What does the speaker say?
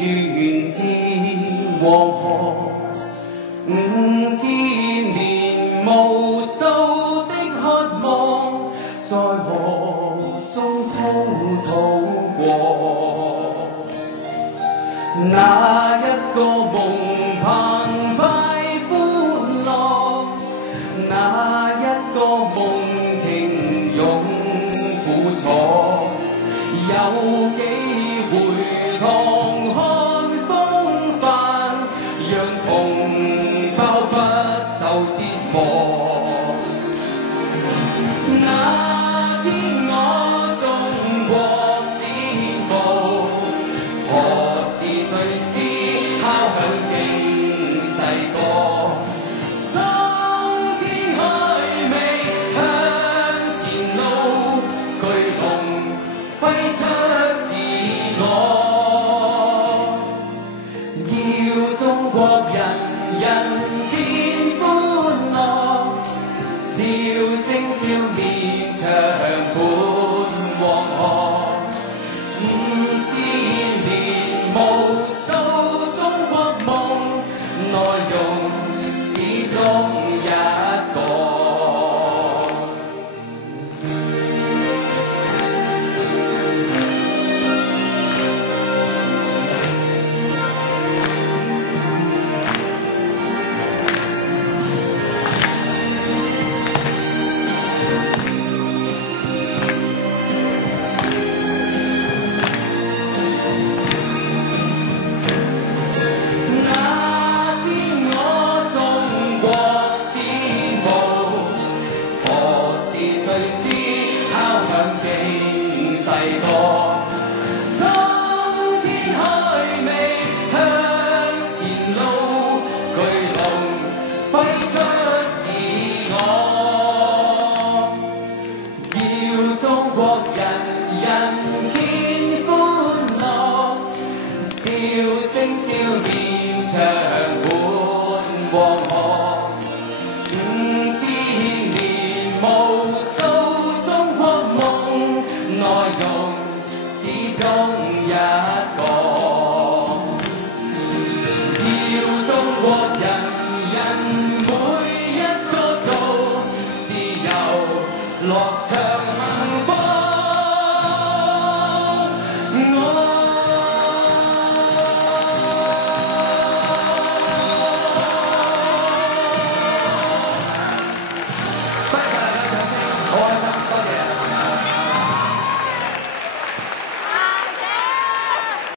源自黃河5000年，無數的渴望在河中滔滔過。那一個夢澎湃歡樂，那一個夢傾湧苦楚，有機會同看風帆，讓同胞不受折磨。那天我中國止步，何時誰是敲響警世歌？蒼天開未向前路，巨龍揮出自我。要中國人人見歡樂，笑聲笑面長伴黃河。5000年無數中國夢，內容始終一個。世歌，蒼天開未向前路，巨龍揮出自我。要中國人人見歡樂，笑聲笑面長伴黃河。5000年無數中國夢，內容始終一個。要中國人每一個做自由樂章。